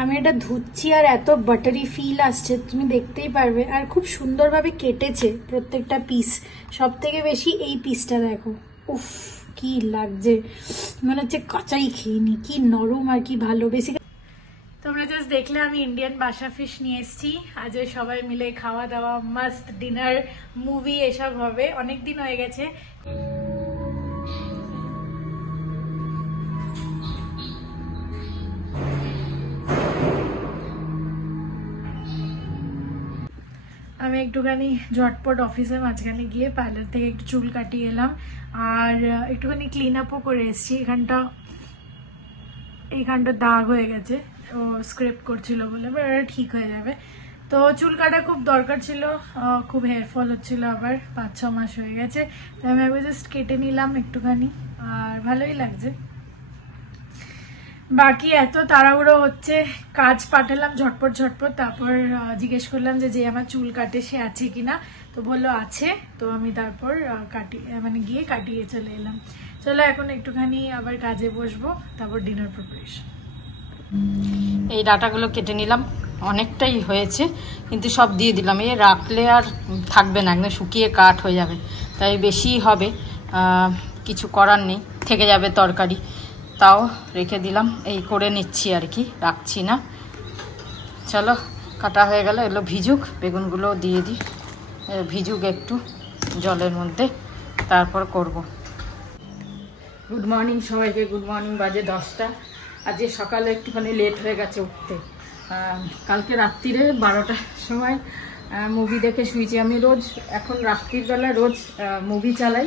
আমি এটা ধুচ্ছি আর এত বাটারি ফিল আসছে, তুমি দেখতেই পারবে। আর খুব সুন্দরভাবে কেটেছে প্রত্যেকটা পিস, সব থেকে বেশি এই পিসটা দেখো, উফ কি লাগছে, মনে হচ্ছে কাঁচাই খেয়ে নি, কি নরম আর কি ভালো। বেশি তোমরা জাস্ট দেখলে আমি ইন্ডিয়ান বাসা ফিশ নিয়ে এসেছি। আজ সবাই মিলে খাওয়া দাওয়া, মাস্ট ডিনার, মুভি এসব হবে, অনেক দিন হয়ে গেছে। আমি একটুখানি ঝটপট অফিসের মাঝখানে গিয়ে পার্লার থেকে একটু চুল কাটিয়ে এলাম, আর একটুখানি ক্লিন আপও করে এসেছি। এইখানটা দাগ হয়ে গেছে, ও স্ক্রেপ করছিল বলে, এবার এটা ঠিক হয়ে যাবে। তো চুল কাটা খুব দরকার ছিল, খুব হেয়ার ফল হচ্ছিল, আবার 5-6 মাস হয়ে গেছে, তাই আমি একবার জাস্ট কেটে নিলাম একটুখানি, আর ভালোই লাগছে। বাকি এত তাড়াহুড়ো হচ্ছে, কাজ পাঠালাম ঝটপট ঝটপট, তারপর জিজ্ঞেস করলাম যে আমার চুল কাটে সে আছে কিনা, তো বললো আছে। তো আমি তারপর গিয়ে কাটিয়ে চলে এলাম। চলো এখন একটুখানি আবার কাজে বসবো, তারপর ডিনার প্রিপারেশন। এই ডাটাগুলো কেটে নিলাম, অনেকটাই হয়েছে, কিন্তু সব দিয়ে দিলাম। এই রাখলে আর থাকবে না, একদম শুকিয়ে কাঠ হয়ে যাবে, তাই বেশি হবে, কিছু করার নেই, থেকে যাবে তরকারি, তাও রেখে দিলাম। এই করে নিচ্ছি আর কি, রাখছি না। চলো কাটা হয়ে গেল, এগুলো ভিজুক, বেগুনগুলো দিয়ে দিই, ভিজুক একটু জলের মধ্যে, তারপর করব। গুড মর্নিং সবাইকে, গুড মর্নিং। বাজে 10টা। আজকে সকালে একটুখানি লেট হয়ে গেছে উঠতে। কালকে রাত্রিরে 12টার সময় মুভি দেখে শুয়েছি। আমি রোজ এখন রাত্রির বেলা রোজ মুভি চালাই,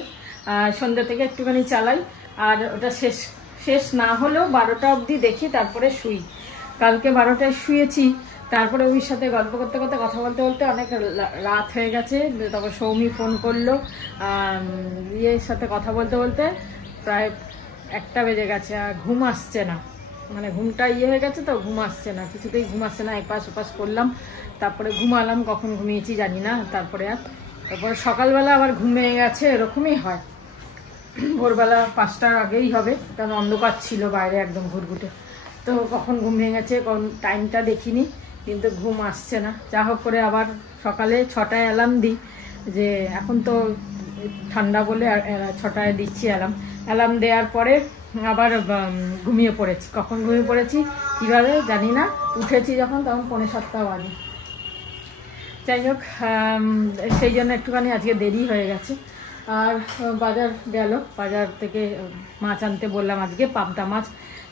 সন্ধ্যা থেকে একটুখানি চালাই, আর ওটা শেষ না হলেও 12টা অবধি দেখি, তারপরে শুই। কালকে 12টায় শুয়েছি, তারপরে ওর সাথে গল্প করতে করতে, কথা বলতে বলতে অনেক রাত হয়ে গেছে। তারপর সৌমি ফোন করলো, ইয়ের সাথে কথা বলতে বলতে প্রায় 1টা বেজে গেছে, আর ঘুম আসছে না, মানে ঘুমটা হয়ে গেছে তো, ঘুম আসছে না, কিছুতেই ঘুম আসছে না। এপাশ ওপাশ করলাম, তারপরে ঘুমালাম, কখন ঘুমিয়েছি জানি না। তারপরে সকালবেলা আবার ঘুমিয়ে গেছে, এরকমই হয়। ভোরবেলা 5টার আগেই হবে, কারণ অন্ধকার ছিল বাইরে একদম ঘুরঘুটে। তো কখন ঘুম ভেঙে গেছে, কোন টাইমটা দেখিনি, কিন্তু ঘুম আসছে না। যা হোক করে আবার সকালে 6টায় অ্যালার্ম দিই, যে এখন তো ঠান্ডা বলে 6টায় দিচ্ছি অ্যালার্ম দেওয়ার পরে আবার ঘুমিয়ে পড়েছি। কখন ঘুমিয়ে পড়েছি কীভাবে জানি না, উঠেছি যখন তখন 6:45 বাজে। যাই হোক, সেই জন্য একটুখানি আজকে দেরি হয়ে গেছে। আর বাজার গেল, বাজার থেকে মাছ আনতে বললাম আজকে, পাবদা মাছ।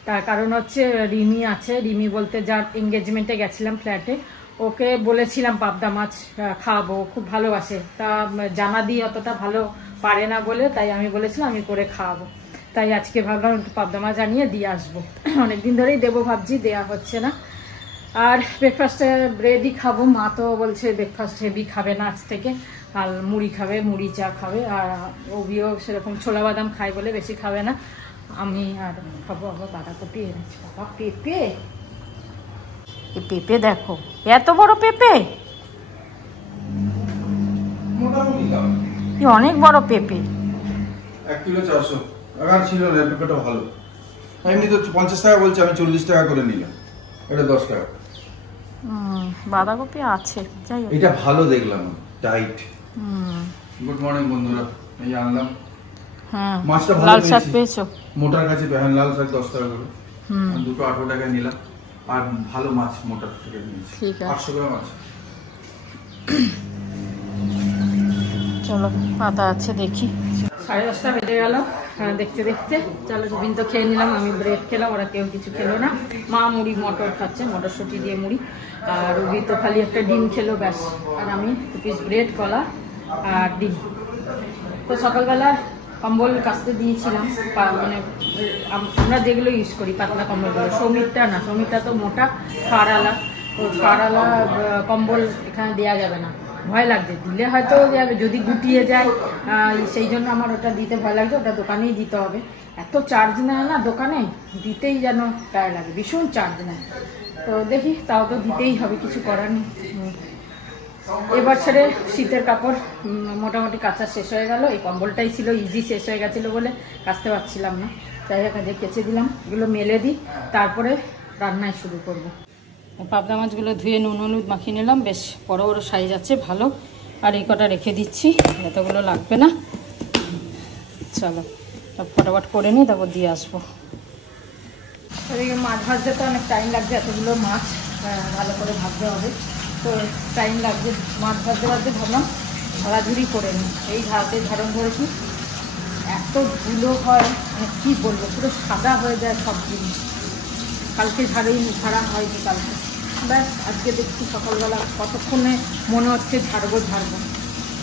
তার কারণ হচ্ছে রিমি আছে, রিমি বলতে যার এঙ্গেজমেন্টে গেছিলাম ফ্ল্যাটে, ওকে বলেছিলাম পাবদা মাছ খাওয়াবো, খুব ভালোবাসে। তা জানা দিয়ে অতটা ভালো পারে না বলে, তাই আমি বলেছিলাম আমি করে খাওয়াবো। তাই আজকে ভাবলাম একটু পাবদা মাছ আনিয়ে দিয়ে আসবো। অনেকদিন ধরেই দেবো ভাবছি, দেওয়া হচ্ছে না। আর ব্রেকফাস্টে ব্রেডই খাবো, মা তো বলছে ব্রেকফাস্ট হেভি খাবে না আজ থেকে, আর মুড়ি খাবে, মুড়ি চা খাবে। আর ওবিও সেরকম ছোলা বাদাম খায় বলে বেশি খাবে না। আমি আর খাবো আবার বাঁধাকপি এনেছি। বাবা পেঁপে, পেঁপে দেখো, এত বড় পেঁপে, অনেক বড় পেঁপে। 1 কিলো 400 টাকা ছিল, পেঁপেটা ভালো। এমনি তো 50 টাকা বলছে, আমি 40 টাকা করে নিলাম, এটা 10 টাকা। বাঁধাকপি আছে, যাই হোক এটা ভালো দেখলাম, টাইট। গুড মর্নিং বন্ধুরা, এই আনলাম। হ্যাঁ, মাছটা ভালো লাল শাক পেয়েছো? মোটার কাছে বেহান লাল শাক 10 টাকা করে, দুটো 18 টাকা নিলাম। আর ভালো মাছ মোটার থেকে নিয়েছি, 800 গ্রাম আছে। চলো পাতা আছে দেখি। 10:30 বেজে গেল দেখতে দেখতে। চলো টিফিন তো খেয়ে নিলাম, আমি ব্রেড খেলাম, ওরা কেউ কিছু খেলো না। মা মুড়ি মটর খাচ্ছে, মটরশুঁটি দিয়ে মুড়ি, আর রুবি তো খালি একটা ডিম খেলো ব্যাস। আর আমি 2 পিস ব্রেড, কলা আর ডিম। তো সকালবেলা কম্বল কাচতে দিয়েছিলাম, মানে আমরা যেগুলো ইউজ করি পাতলা কম্বলগুলো, সৌমিরটা না, সৌমিরটা তো মোটা ফাড়ালা, তো ফাড়ালা কম্বল এখানে দেওয়া যাবে না, ভয় লাগছে। দিলে হয়তো যাবে, যদি গুটিয়ে যায়, সেই জন্য আমার ওটা দিতে ভয় লাগছে, ওটা দোকানেই দিতে হবে। এত চার্জ নেয় না দোকানে, দিতেই যেন গায়ে লাগে, ভীষণ চার্জ নেয়। তো দেখি, তাও তো দিতেই হবে, কিছু করার নেই। এবার ছেড়ে শীতের কাপড় মোটামুটি কাচা শেষ হয়ে গেল। এই কম্বলটাই ছিল ইজি, শেষ হয়ে গেছিলো বলে কাচতে পারছিলাম না, তাই কাজে কেচে দিলাম। এগুলো মেলে দিই, তারপরে রান্নায় শুরু করব। পাবদা মাছগুলো ধুয়ে নুন হলুদ মাখিয়ে নিলাম, বেশ বড় বড় সাইজ আছে, ভালো। আর এই কটা রেখে দিচ্ছি, এতগুলো লাগবে না। চলো সব ফটাফট করে নিই, তারপর দিয়ে আসবো। এদিকে মাছ ভাজতে তো অনেক টাইম লাগছে, এতগুলো মাছ ভালো করে ভাজতে হবে, তো টাইম লাগবে। মাছ ভাজতে ভাজতে ভাবলাম ঝাড়াঝুড়ি করে নিই। এই হাতে ঝাড়ন ধরেছি, এত ধুলো হয় মানে কী বলবো, পুরো সাদা হয়ে যায় সব জিনিস। কালকে ঝাড়া হয়নি কালকে, ব্যাস আজকে দেখছি সকালবেলা কতক্ষণে মনে হচ্ছে ঝাড়বো।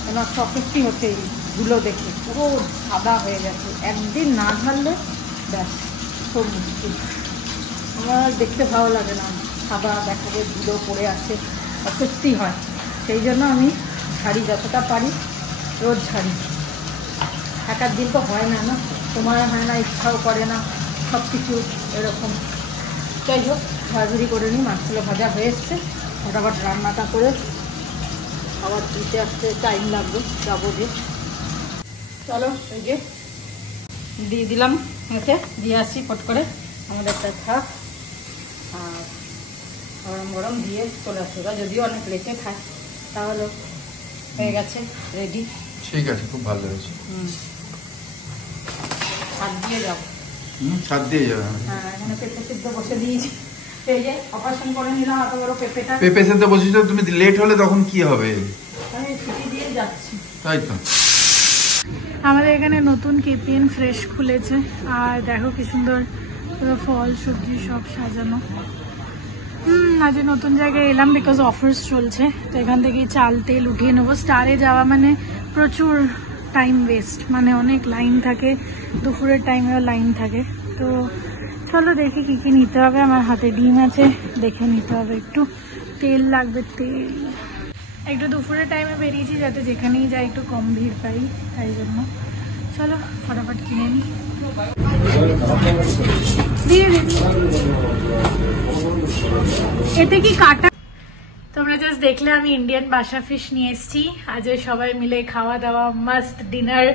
কেন অস্বস্তি হচ্ছে এই ধুলো দেখে, পুরো সাদা হয়ে গেছে। একদিন না ঝাড়লে ব্যাস খুব মুশকিল। আমার দেখতে ভালো লাগে না, সাদা দেখাবে, ধুলো পড়ে আছে, অস্বস্তি হয়। সেই জন্য আমি ঝাড়ি, যতটা পারি রোজ ঝাড়ি। একার দিন তো হয় না, সময় হয় না, ইচ্ছাও করে না, সব কিছু এরকম। যাই হোক, ঝাড়ঝুড়ি করে নিই। মাছগুলো ভাজা হয়ে এসছে, ফটাফট রান্নাটা করে আবার দিতে আসতে টাইম লাগবে, যাবো যে। চলো এই যে দিয়ে দিলাম, এতে দিয়ে আসি ফট করে, আমাদের একটা থাক। আর গরম গরম দিয়ে চলে আসছে, যদিও অনেক লেটে খায়, তাহলে হয়ে গেছে রেডি। ঠিক আছে, খুব ভালো হয়েছে। ছাদ দিয়ে যাবো। ছাদ দিয়ে যাবে। হ্যাঁ, এখানে পেঁপে সিদ্ধ বসে দিয়েছি। এই যে অপারেশন করে নিলাম এত বড় পেঁপেটা। পেঁপে সিদ্ধ বসেছ, তুমি লেট হলে তখন কি হবে? আমি ছুটি দিয়ে যাচ্ছি। তাই তো। আমাদের এখানে নতুন কেপিএন ফ্রেশ খুলেছে, আর দেখো কি সুন্দর পুরো ফল সবজি সব সাজানো। আজ নতুন জায়গায় এলাম বিকজ অফার্স চলছে, তো এখান থেকেই চাল তেল উঠিয়ে নেবো। স্টারে যাওয়া মানে প্রচুর টাইম ওয়েস্ট, মানে অনেক লাইন থাকে, দুপুরের টাইমেও লাইন থাকে। তো চলো দেখি কি কি নিতে হবে। আমার হাতে ডিম আছে, দেখে নিতে হবে। একটু তেল লাগবে, তেল একটু দুপুরের টাইমে বেরিয়েছি যাতে যেখানেই যাই একটু কম ভিড় পাই, তাই জন্য চলো ফটাফট কিনে নিই। এতে কি কাটা? তোমরা জাস্ট দেখলে আমি ইন্ডিয়ান বাসা ফিশ নিয়ে এসেছি। আজ সবাই মিলে খাওয়া দাওয়া, মাস্ট ডিনার,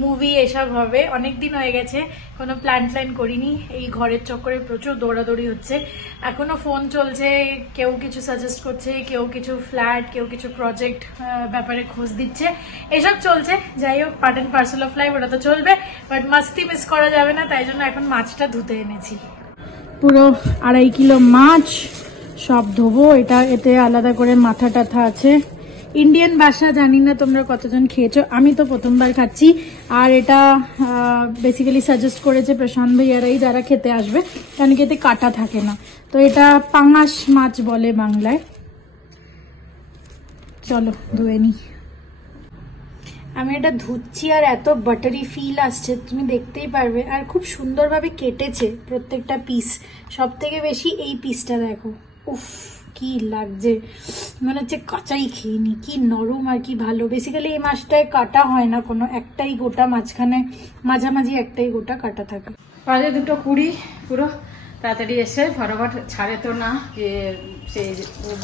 মুভি এসব হবে। অনেকদিন হয়ে গেছে, কোনো প্ল্যান করিনি। এই ঘরের চক্করে প্রচুর দৌড়াদৌড়ি হচ্ছে। এখনো ফোন চলছে, কেউ কিছু সাজেস্ট করছে, কেউ কিছু ফ্ল্যাট, কেউ কিছু প্রজেক্ট ব্যাপারে খোঁজ দিচ্ছে, এসব চলছে। যাই হোক, part and parcel of life, ওটা তো চলবে, বাট মাস্তি মিস করা যাবে না। তাই জন্য এখন মাছটা ধুতে এনেছি। পুরো 2.5 কিলো মাছ, সব ধোবো। এতে আলাদা করে মাথা টাথা আছে। ইন্ডিয়ান বাসা জানি না তোমরা কতজন খেয়েছো, আমি তো প্রথমবার খাচ্ছি। আর এটা বেসিক্যালি সাজেস্ট করেছে প্রশান্ত ভাইয়ারাই, যারা খেতে আসবে, কারণ কি এতে কাটা থাকে না। তো এটা পাঙাশ মাছ বলে বাংলায়। চলো ধুয়ে নি। আমি এটা ধুচ্ছি আর এত বাটারি ফিল আসছে, তুমি দেখতেই পারবে। আর খুব সুন্দরভাবে কেটেছে প্রত্যেকটা পিস, সব থেকে বেশি এই পিসটা দেখো, উফ কি লাগছে, মনে হচ্ছে কাঁচাই খেয়ে নি। কি নরম আর কি ভালো। বেসিক্যালি এই মাছটায় কাটা হয় না কোনো, একটাই গোটা, মাঝখানে মাঝামাঝি একটাই গোটা কাটা থাকে। 2:20 পুরো তাড়াতাড়ি এসে ফটাফট ছাড়ে তো না, যে সে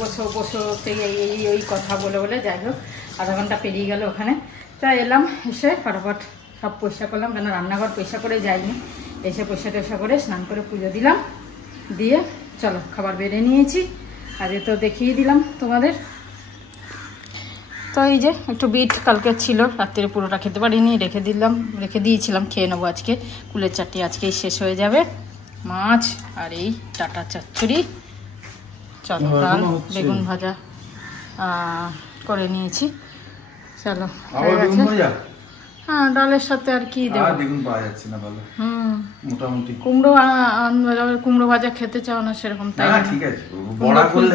বসো সেই এই ওই কথা বলে বলে। যাই হোক, আধা ঘন্টা পেরিয়ে গেল ওখানে। তা এলাম, এসে ফটাফট সব পরিষ্কার করলাম, কেন রান্নাঘর পরিষ্কার করে যাইনি। এসে পরিষ্কার করে স্নান করে পুজো দিলাম, দিয়ে চলো খাবার বেড়ে নিয়েছি। আজকে তো দেখিয়ে দিলাম তোমাদের। তো এই যে একটু বিট কালকে ছিল, রাত্রে পুরোটা খেতে পারিনি, রেখে দিয়েছিলাম, খেয়ে নেবো আজকে। কুলের চাটনি আজকেই শেষ হয়ে যাবে। মাছ আর এই ডাটা চচ্চড়ি, চলো ডাল বেগুন ভাজা করে নিয়েছি। চলো হ্যাঁ, ডালের সাথে আর কি দেবো, বেগুন পাওয়া যাচ্ছে না ভালো। মোটামুটি কুমড়ো ভাজা খেতে চাও না সেরকম, তাই ঠিক আছে, বড়া করলে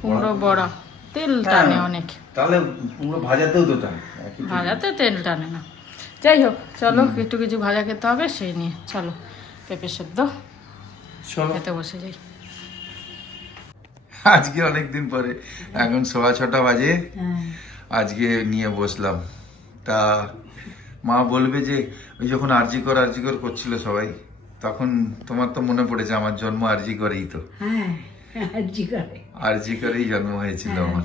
কুমড়ো বড়া তেল টানে অনেক, তাহলে কুমড়ো ভাজাতেও তো টানে, ভাজাতে তেল টানে না। যাই হোক, চলো একটু কিছু ভাজা খেতে হবে, সেই নিয়ে চলো পেঁপে সেদ্ধ খেতে বসে যাই। আজকে অনেকদিন পরে, এখন 6:15 বাজে, আজকে নিয়ে বসলাম। তা মা বলবে যে ওই যখন আরজি কর করছিল সবাই, তখন তোমার তো মনে পড়েছে আমার জন্ম আরজি করেই তো। হ্যাঁ, আরজি করেই জন্ম হয়েছিল আমার।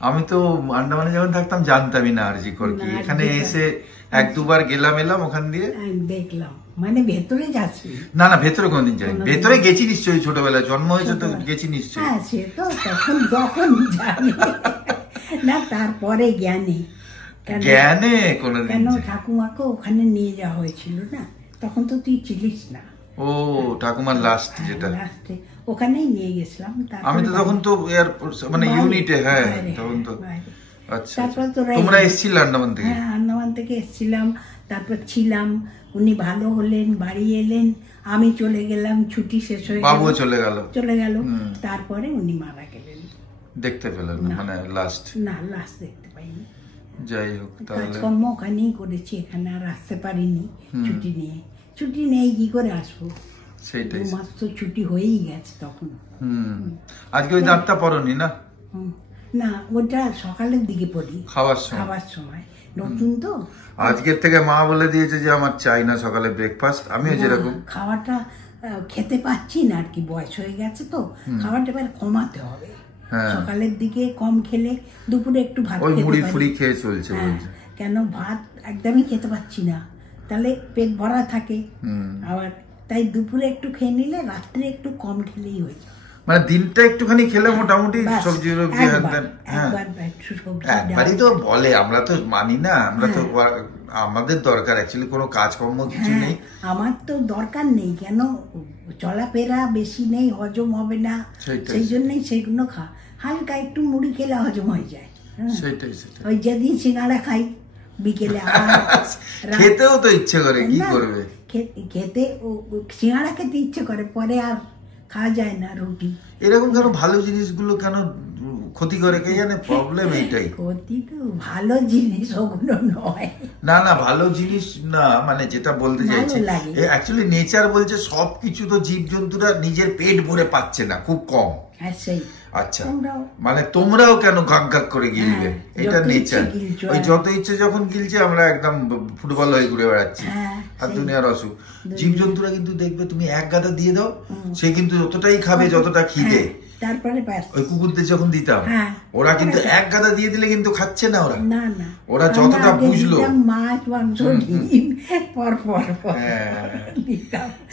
আমি তো আন্দামানে যখন থাকতাম জানতামই না আরজি কর কি। এখানে এসে 1-2 বার গেলাম এলাম ওখান দিয়ে দেখলাম, মানে ভেতরে যাচ্ছি না। না ভেতরে কোনদিন যাই, ভেতরে গেছি নিশ্চয়ই, ছোটবেলায় জন্ম হয়েছে তো গেছি নিশ্চয়ই। হ্যাঁ সে তো তখন জানি না, তারপরে জ্ঞানে কোনদিন কেন ঠাকুমাকে ওখানে নিয়ে যাওয়া হয়েছিল না, তখন তো তুই ছিলিস না। ও ঠাকুমার লাস্ট যেটা লাস্টে ওখানেই নিয়ে গেছিলাম। আমি তো তখন তো এয়ারপোর্ট মানে ইউনিটে, হ্যাঁ তখন তো। আচ্ছা তারপর তোমরা এসেছিলে আন্দামান থেকে? হ্যাঁ আন্দামান থেকে এসেছিলাম, তারপর ছিলাম, উনি ভালো হলেন, বাড়ি এলেন, আমি চলে গেলাম, ছুটি শেষ হয়ে গেল, বাবুও চলে গেল। তারপরে উনি মারা গেলেন। দেখতে পেলেন না মানে লাস্ট? না লাস্ট দেখতে পাইনি। যাই হোক তাহলে কাজকর্ম ওখানেই করেছি, এখানে আর আসতে পারিনি ছুটি নেই কি করে আসবো, সেইটাই। 2 মাস তো ছুটি হয়েই গেছে তখন। আজকে ওই দাঁতটা পরনি না? না ওটা সকালের দিকে পড়ি, খাবার সময় নতুন তো। আজকের থেকে মা বলে দিয়েছে যে আমার চাই না সকালে ব্রেকফাস্ট। আমিও যেরকম খাওয়াটা খেতে পাচ্ছি না আর কি, বয়স হয়ে গেছে তো, খাওয়াটা এবার কমাতে হবে। সকালের দিকে কম খেলে দুপুরে একটু ভাত ওই মুড়ি খেতে ফুড়ি পারি। খেয়ে চলছে বলছে। কেন ভাত একদমই খেতে পাচ্ছি না, তাহলে পেট ভরা থাকে। আবার তাই দুপুরে একটু খেয়ে নিলে রাত্রে একটু কম খেলেই হয়ে যায়। মানে দিনটা একটুখানি খেলে মোটামুটি সবজি রবজি একবারই তো বলে, আমরা তো মানি না, আমরা তো আমাদের দরকার অ্যাকচুয়ালি কোনো কাজকর্ম কিছু নেই। আমার তো দরকার নেই, কেন চলাফেরা বেশি নেই, হজম হবে না, সেই জন্যই সেগুলো হালকা একটু মুড়ি খেলে হজম হয়ে যায়। সেটাই ওই যেদিন সিঙ্গাড়া খাই বিকেলে খেতেও তো ইচ্ছে করে, কি করবে খেতে, সিঙ্গাড়া খেতে ইচ্ছে করে, পরে আর খাওয়া যায় না রুটি। এরকম কেন ভালো জিনিসগুলো কেন ক্ষতি করে কে জানে, প্রবলেম এইটাই। ক্ষতি তো ভালো জিনিস ওগুলো নয়। না ভালো জিনিস না, মানে যেটা বলতে চাইছি অ্যাকচুয়ালি নেচার বলছে সবকিছু তো জীবজন্তুরা নিজের পেট ভরে পাচ্ছে না, খুব কম। আচ্ছা মানে তোমরাও কেন গাক গাক করে গিলবে, এটা নেচার। ওই যত ইচ্ছে যখন গিলছে, আমরা একদম ফুটবল হয়ে ঘুরে বেড়াচ্ছি আর দুনিয়ার অসুখ। জীবজন্তুরা কিন্তু দেখবে তুমি এক গাদা দিয়ে দাও, সে কিন্তু যতটাই খাবে যতটা খিদে। তারপরে ওই কুকুরদের যখন দিতাম, ওরা কিন্তু এক গাদা দিয়ে দিলে কিন্তু খাচ্ছে না ওরা যতটা বুঝলো মাছ মাংস ডিম পর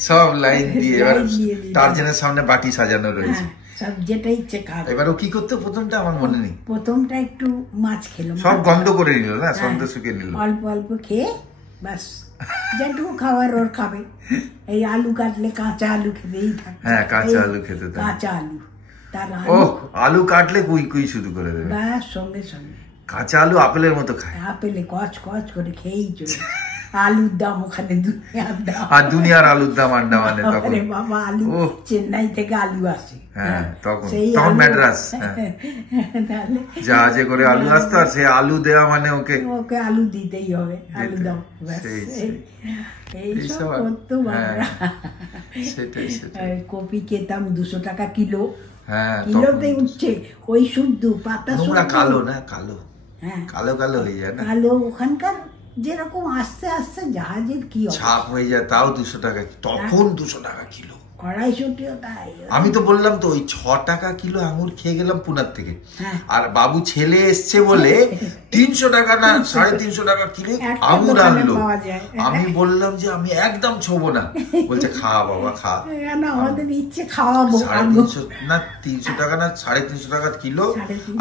সব লাইন দিয়ে। এবার টার্জানের সামনে বাটি সাজানো রয়েছে, সব যেটা ইচ্ছে খাবে। এবার ও কি করতে প্রথমটা আমার মনে নেই, প্রথমটা একটু মাছ খেলো, সব গন্ধ করে নিল না, সন্ধ্যে শুকিয়ে নিল, অল্প অল্প খেয়ে ব্যাস যেটুকু খাবার ওর খাবে। এই আলু কাটলে কাঁচা আলু খেতেই থাকে, কাঁচা আলু খেতে, কাঁচা আলু, তার আলু কাটলে কুই কুই শুরু করে দেবে, ব্যাস সঙ্গে সঙ্গে। কাঁচা আলু আপেলের মতো খায়, আপেলে কচ কচ করে খেয়েই চলে। আলুর দাম ওখানে দুনিয়ার দাম, আর দুনিয়ার আলুর দাম আন্দামানে তখন। বাবা আলু চেন্নাই থেকে আলু আসে, তখন ম্যাড্রাস জাহাজে করে আলু আসতো, আর সে আলু দেওয়া মানে ওকে আলু দিতেই হবে, আলু দাও। এইসব করতো বাবা। কপি খেতাম 200 টাকা কিলো, কিলোতে উঠছে ওই শুদ্ধ পাতা, কালো না কালো, কালো কালো হয়ে যায় না, কালো ওখানকার যেরকম আস্তে আস্তে জাহাজের কি ছাপ হয়ে যায়, তাও 200 টাকা, তখন 200 টাকা কিলো, 250 তাই। আমি তো বললাম তো ওই 6 টাকা কিলো আঙুর খেয়ে গেলাম পুনার থেকে, আর বাবু ছেলে এসছে বলে 300 টাকা না 350 টাকা কিলো আঙুর আনলো। আমি বললাম যে আমি একদম ছোবো না, বলছে খা বাবা খা, আমাদের ইচ্ছে খাওয়াবো। 350 না 300 টাকা না 350 টাকা কিলো,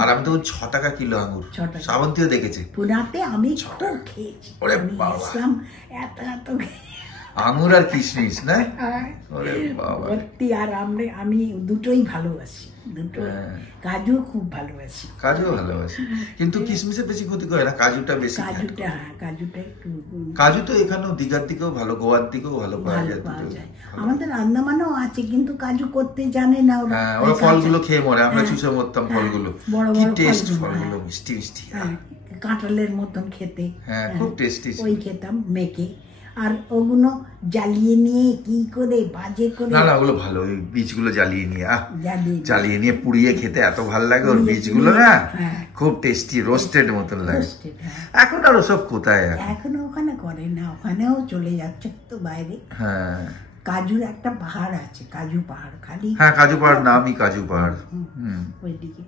আর আমি তো 6 টাকা কিলো আঙুর, শ্রাবন্তীও দেখেছে পুনাতে। আমি খুব খেয়েছি, ওরে বাবা এত এত আঙুর আর কিশমিশ না, ওরে বাবা। আর আমি দুটোই ভালোবাসি, দুটো কাজু খুব ভালোবাসি, কাজুও ভালোবাসি, কিন্তু কিশমিশে বেশি ক্ষতি করে না, কাজুটা বেশি। কাজুটা একটু, কাজু তো এখানেও দীঘার দিকেও ভালো, গোয়ার দিকেও ভালো পাওয়া যায়। আমাদের আন্দামানেও আছে, কিন্তু কাজু করতে জানে না ওরা। ওরা ফলগুলো খেয়ে মরে, আমরা চুষে মরতাম ফলগুলো, কি টেস্ট ফলগুলো, মিষ্টি মিষ্টি, কাঁঠালের মতন খেতে, খুব টেস্টি। ওই খেতাম মেখে, আর ওগুলো জ্বালিয়ে নিয়ে কি করে বাজে করে, না ওগুলো ভালো, ওই বীজগুলো জ্বালিয়ে নিয়ে পুড়িয়ে খেতে এত ভালো লাগে, ওর বীজগুলো না খুব টেস্টি, রোস্টেড মতন লাগে। এখন আর ওসব কোথায়, এখন ওখানে করে না, ওখানেও চলে যাচ্ছে তো বাইরে। কাজুর একটা পাহাড় আছে, কাজু পাহাড়, খালি কাজু পাহাড় নামই কাজু পাহাড়, ওইদিকে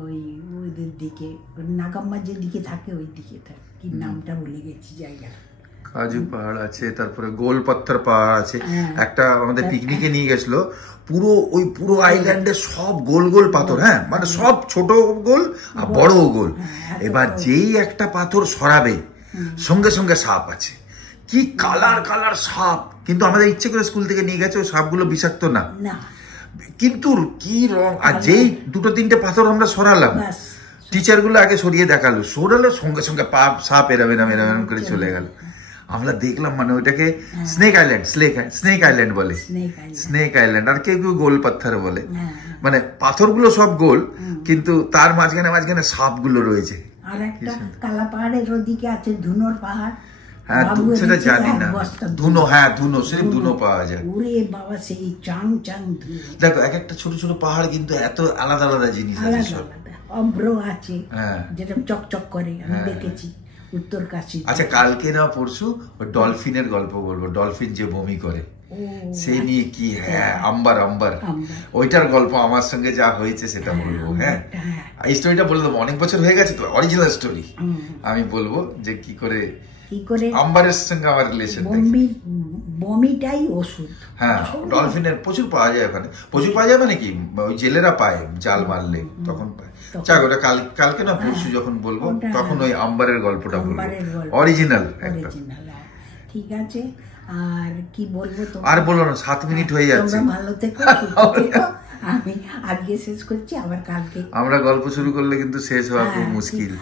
ওই ওদের দিকে নাগাম্মা যেদিকে থাকে ওই দিকে থাকে, কি নামটা ভুলে গেছি জায়গা। কাজু পাহাড় আছে, তারপরে গোল পাথর পাহাড় আছে। একটা আমাদের পিকনিকে নিয়ে গেছিল, পুরো আইল্যান্ডে সব গোল গোল পাথর, হ্যাঁ মানে সব ছোট গোল আর বড় গোল। এবার যেই একটা পাথর সরাবে সঙ্গে সঙ্গে সাপ আছে, কি কালার সাপ। কিন্তু আমাদের ইচ্ছে করে স্কুল থেকে নিয়ে গেছে, ওই সাপগুলো বিষাক্ত না, কিন্তু কি রং। আর যেই 2-3টে পাথর আমরা সরালাম, টিচার গুলো আগে সরিয়ে দেখালো, সরালো সঙ্গে সঙ্গে সাপ এরম করে চলে গেল। আমরা দেখলাম, মানে ওইটাকে স্নেক আইল্যান্ড বলে, স্নেক আইল্যান্ড। আর কেউ গোল পাথর বলে, মানে পাথরগুলো সব গোল কিন্তু তার মাঝখানে সাপগুলো রয়েছে। আর একটা কালা পাহাড়ের ওদিকে আছে ধুনোর পাহাড়। হ্যাঁ সেটা জানি না, ধুনো সেই ধুনো পাওয়া যায়। ওরে বাবা, সেই চাং দেখো এক একটা ছোট ছোট পাহাড় কিন্তু এত আলাদা আলাদা জিনিস আছে। অভ্র আছে যেটা চকচক করে, আমি দেখেছি উত্তর কাশী। আচ্ছা কালকে না পরশু ওই ডলফিনের গল্প বলবো, ডলফিন যে বমি করে সেই নিয়ে কি, হ্যাঁ আম্বার ওইটার গল্প আমার সঙ্গে যা হয়েছে সেটা বলবো। হ্যাঁ এই স্টোরিটা বলে দেবো, অনেক বছর হয়ে গেছে তো, অরিজিনাল স্টোরি আমি বলবো যে কি করে আম্বারের সঙ্গে আমার রিলেশন। বমিটাই ওষুধ। হ্যাঁ ডলফিনের প্রচুর পাওয়া যায় ওখানে, প্রচুর পাওয়া যায় মানে কি ওই জেলেরা পায়, জাল মারলে তখন পায়। যাক ওটা কালকে না পরশু যখন বলবো তখন ওই আম্বারের গল্পটা বলবো, অরিজিনাল একদম। ঠিক আছে, আর কি বলবো তো, আর বলো না, 7 মিনিট হয়ে যাচ্ছে। ভালো থেকো, আমি আজকে শেষ করছি, আবার কালকে। আমরা গল্প শুরু করলে কিন্তু শেষ হওয়া খুব মুশকিল,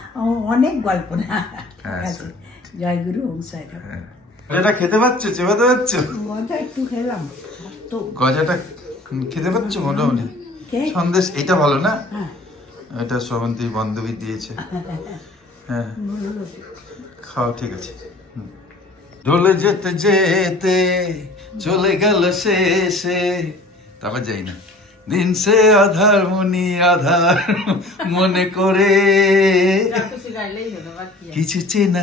অনেক গল্প না। জয় গুরু, ওম সাইরাম। এটা খেতে পাচ্ছ, চেবাতে পাচ্ছ? গজা একটু খেলাম তো, গজাটা খেতে পাচ্ছ মোটামুটি। সন্দেশ এটা ভালো না, এটা শ্রবন্তী বান্ধবী দিয়েছে। হ্যাঁ খাও, ঠিক আছে। ঢলে যেতে যেতে চলে গেল শেষে, তারপর যাই না দিন সে আধার মনে করে কিছু চেনা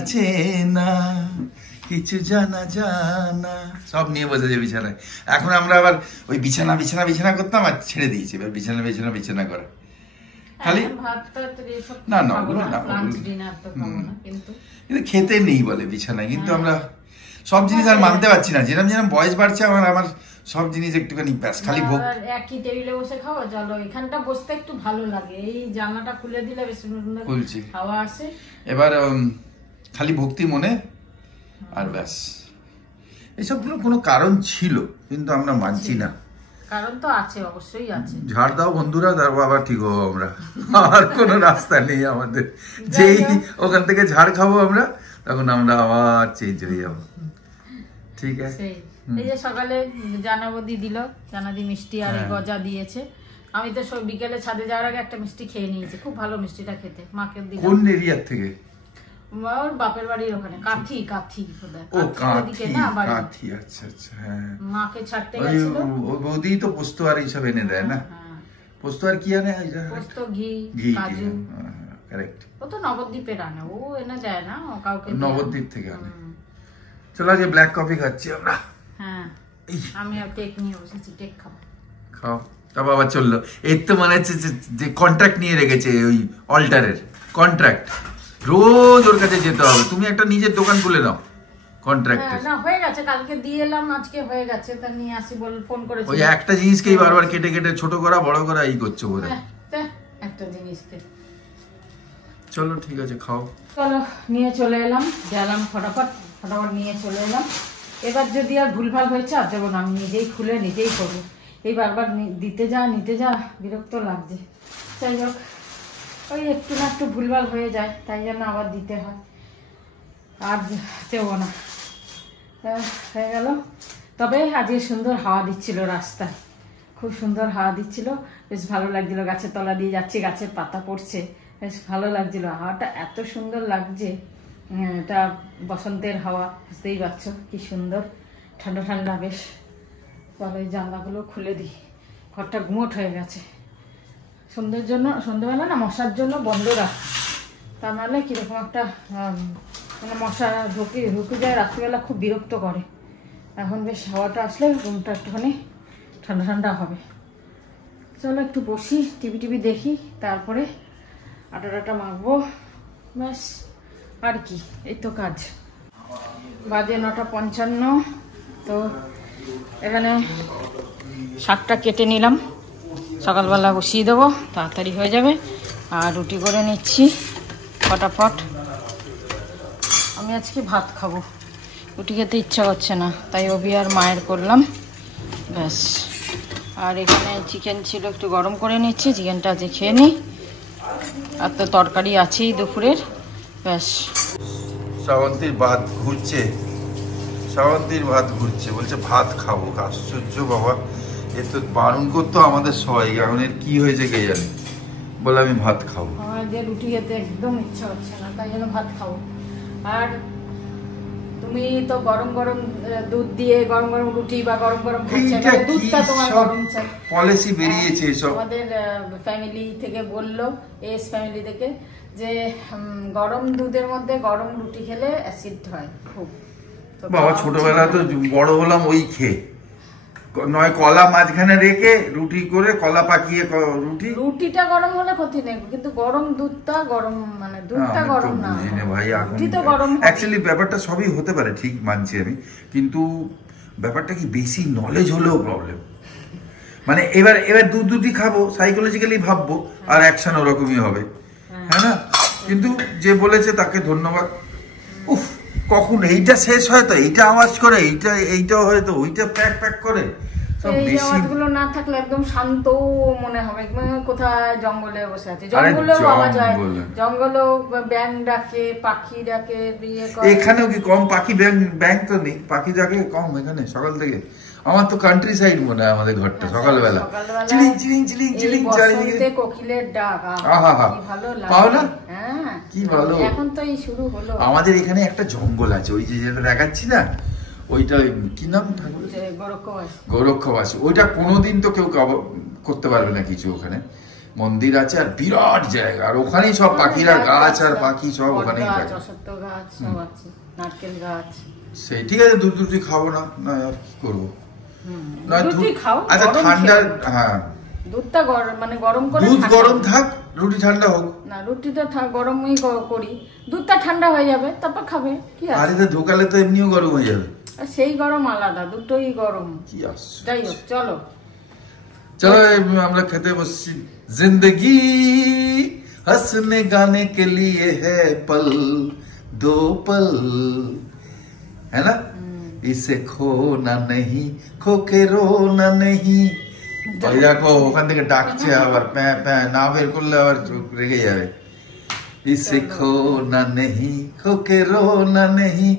কিছু জানা সব নিয়ে বসেছে বিছানায়। এখন আমরা আবার ওই বিছানা করতাম, আর ছেড়ে দিয়েছি এবার বিছানা করা। খালি না কিন্তু খেতে নেই বলে বিছানায়, কিন্তু আমরা সব জিনিস আর মানতে পারছি না। যেরকম বয়স বাড়ছে আমার সব জিনিস একটুখানি ব্যাস খালি ভোগ। একই টেবিলে বসে খাওয়া, চলো এখানটা বসতে একটু ভালো লাগে, এই জানালাটা খুলে দিলে বেশ সুন্দর হাওয়া আসে। এবার খালি ভক্তি মনে আর ব্যাস। এসবগুলো কোনো কারণ ছিল কিন্তু আমরা মানছি না। কারণ তো আছে, অবশ্যই আছে। ঝাড় দাও বন্ধুরা, তারপর আবার ঠিক হবো আমরা। আর কোনো রাস্তা নেই আমাদের, যেই ওখান থেকে ঝাড় খাবো আমরা তখন আমরা আবার চেঞ্জ হয়ে যাবো। ঠিক আছে, এই যে সকালে জানাবদি দিল, জানাদি মিষ্টি আর গজা দিয়েছে। আমি তো সব বিকেলে ছাদে যাওয়ার আগে একটা মিষ্টি খেয়ে নিয়েছি, খুব ভালো মিষ্টিটা খেতে। মাকে দিলাম। কোন এরিয়া থেকে? ওর বাপের বাড়ির ওখানে, কাথি আচ্ছা আচ্ছা। হ্যাঁ মাকে ছাড়তে গেছিল, বৌদি তো পোস্ত আর এইসব এনে দেয় না? পোস্ত আর কি আনে? পোস্ত, ঘি, কাজু। কারেক্ট। ও তো নবদ্বীপের আনে, ও এনে দেয় না, ও কাউকে নবদ্বীপ থেকে আনে। চলো আজকে ব্ল্যাক কফি খাচ্ছি আমরা। হ্যাঁ আমি আর কেক নিয়ে বসেছি, কেক খাবো। খাও। তারপর আবার চললো। এর তো মনে হচ্ছে যে কন্ট্রাক্ট নিয়ে রেখেছে, ওই অল্টারের কন্ট্রাক্ট, রোজ ওর কাছে যেতে হবে। তুমি একটা নিজের দোকান খুলে নাও কন্ট্রাক্টে। না হয়ে গেছে, কালকে দিয়ে এলাম, আজকে হয়ে গেছে, তা নিয়ে আসি বল ফোন করেছি। ওই একটা জিনিসকেই বারবার কেটে কেটে ছোট করা বড় করা এই করছো বোধহয়। একটা জিনিসকে। চলো ঠিক আছে, খাও। চলো নিয়ে চলে এলাম, গেলাম ফটাফট নিয়ে চলে এলাম। এবার যদি আর ভুলভাল হয়েছে আর দেবো না, আমি নিজেই খুলে নিজেই করবো। এই বারবার নিতে যা বিরক্ত লাগছে। যাই হোক, ওই একটু না একটু ভুলভাল হয়ে যায়, তাই জন্য আবার দিতে হয়, আর দেবো না। হয়ে গেল। তবে আজকে সুন্দর হাওয়া দিচ্ছিল রাস্তায়, খুব সুন্দর হাওয়া দিচ্ছিল, বেশ ভালো লাগছিল। গাছের তলা দিয়ে যাচ্ছি, গাছের পাতা পড়ছে, বেশ ভালো লাগছিল। হাওয়াটা এত সুন্দর লাগছে, এটা বসন্তের হাওয়া, বুঝতেই পারছো কি সুন্দর ঠান্ডা ঠান্ডা বেশ। তবে এই জানলাগুলো খুলে দিই, ঘরটা গুমোট হয়ে গেছে। সন্ধ্যেবেলা না মশার জন্য বন্ধ রাখ, তা নাহলে কিরকম একটা মানে মশা ঢুকে যায় রাত্রিবেলা, খুব বিরক্ত করে। এখন বেশ হাওয়াটা আসলে রুমটা একটুখানি ঠান্ডা ঠান্ডা হবে। চলো একটু বসি, টিভি দেখি, তারপরে আটা মাখবো, ব্যাস। আর কি, এই তো কাজ। বাজে 9:55। তো এখানে শাকটা কেটে নিলাম, সকালবেলা বসিয়ে দেবো, তাড়াতাড়ি হয়ে যাবে। আর রুটি করে নিচ্ছি ফটাফট। আমি আজকে ভাত খাবো, রুটি খেতে ইচ্ছা করছে না, তাই অভি আর মায়ের করলাম, ব্যাস। আর এখানে চিকেন ছিল, একটু গরম করে নিচ্ছি, চিকেনটা আজকে খেয়ে নিই। আর তো তরকারি আছেই দুপুরের, ব্যাস। শ্রাবন্তীর ভাত ঘুরছে, বলছে ভাত খাবো। আশ্চর্য বাবা, এ তো বারণ করতো আমাদের সবাই, এখন এর কি হয়েছে কে জানে, বলে আমি ভাত খাবো। আমার যে রুটি খেতে একদম ইচ্ছা হচ্ছে না, তাই জন্য ভাত খাবো। আর তুমি তো গরম গরম দুধ দিয়ে গরম গরম রুটি বা গরম গরম দুধটা তোমার গরম চাই, পলিসি বেরিয়েছে সব। আমাদের ফ্যামিলি থেকে বললো, এস ফ্যামিলি থেকে, যে গরম দুধের মধ্যে গরম রুটি খেলে অ্যাসিড হয় খুব। বাবা ছোটবেলা তো বড় হলাম ওই খেয়ে, নয় কলা মাঝখানে রেখে রুটি করে কলা পাকিয়ে রুটিটা গরম হলে ক্ষতি নেই, কিন্তু গরম দুধটা গরম, মানে দুধটা গরম না ভাই, রুটি তো গরম। অ্যাকচুয়ালি ব্যাপারটা সবই হতে পারে, ঠিক মানছি আমি, কিন্তু ব্যাপারটা কি বেশি নলেজ হলেও প্রবলেম। মানে এবার দুধি খাবো, সাইকোলজিক্যালি ভাববো, আর অ্যাকশন ওরকমই হবে, হ্যাঁ না? কিন্তু যে বলেছে তাকে ধন্যবাদ। উফ, কখন এইটা শেষ হয় তো এইটা আওয়াজ করে, এইটাও হয়তো ওইটা প্যাক করে। এই আওয়াজগুলো না থাকলে একদম শান্ত মনে হবে, কোথায় জঙ্গলে বসে আছে। জঙ্গলেও আওয়াজ হয়, জঙ্গলেও ব্যাঙ ডাকে, পাখি ডাকে, এখানেও কি কম পাখি? ব্যাঙ তো নেই, পাখি ডাকে কম এখানে সকাল থেকে। আমার তো কান্ট্রি সাইড মনে হয় আমাদের ঘরটা, সকালবেলা চিলিং চিলিং চিলিং চিলিং চারিদিকে কোকিলের ডাক, কি ভালো লাগে, পাও না? হ্যাঁ, কি ভালো। এখন তো এই শুরু হলো। আমাদের এখানে একটা জঙ্গল আছে, ওই যে যেটা দেখাচ্ছি না, ওইটা কি নাম? গৌরক্ষবাসী। ওইটা কোনোদিন তো কেউ করতে পারবে না কিছু, ওখানে মন্দির আছে আর বিরাট জায়গা, আর ওখানেই সব পাখিরা, গাছ আর পাখি সব ওখানেই থাকে। সেই ঠিক আছে, দুধ খাবো না, আর কি করবো? আচ্ছা ঠান্ডা, হ্যাঁ দুধটা মানে গরম করে, দুধ গরম থাক, রুটি ঠান্ডা হোক না, রুটিটা গরমই করি, দুধটা ঠান্ডা হয়ে যাবে, তারপর খাবে। কি আছে, আরে ঢোকালে তো এমনিও গরম হয়ে যাবে, সেই গরম আলাদা, দুটোই গরম। কি আসছে, যাই হোক, চলো আমরা খেতে বসছি। জিন্দগি हंसने गाने के लिए है पल दो पल, है ना? इसे खोना नहीं, खो के रोना नहीं। দেখো ওখান থেকে ডাকছে আবার, প্যাঁ প্যাঁ না বের করলে আবার রেগে যাবে। इसे खोना नहीं, खो के रोना नहीं,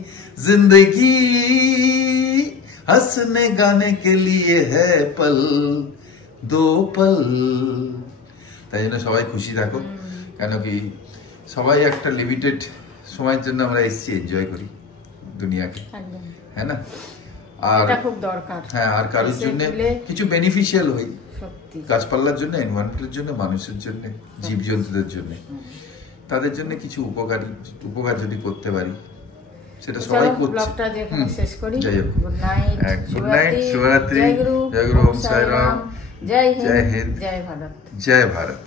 जिंदगी हंसने गाने के लिए है पल दो पल। তাই জন্য সবাই খুশি থাকো, কেন কি সবাই একটা লিমিটেড সময়ের জন্য আমরা এসেছি, এনজয় করি দুনিয়াকে, হ্যাঁ না? আর খুব দরকার, হ্যাঁ, আর কারোর জন্য কিছু বেনিফিশিয়াল হই, গাছপালার জন্য, এনভায়রনমেন্টের জন্য, মানুষের জন্য, জীবজন্তুদের জন্য, তাদের জন্য কিছু উপকার যদি করতে পারি, সেটা সবাই করছে। শেষ করি। গুড নাইট, শুভরাত্রি, জয় গুরু, ওম সাই রাম, জয় হিন্দ, জয় হিন্দ, জয় ভারত, জয় ভারত।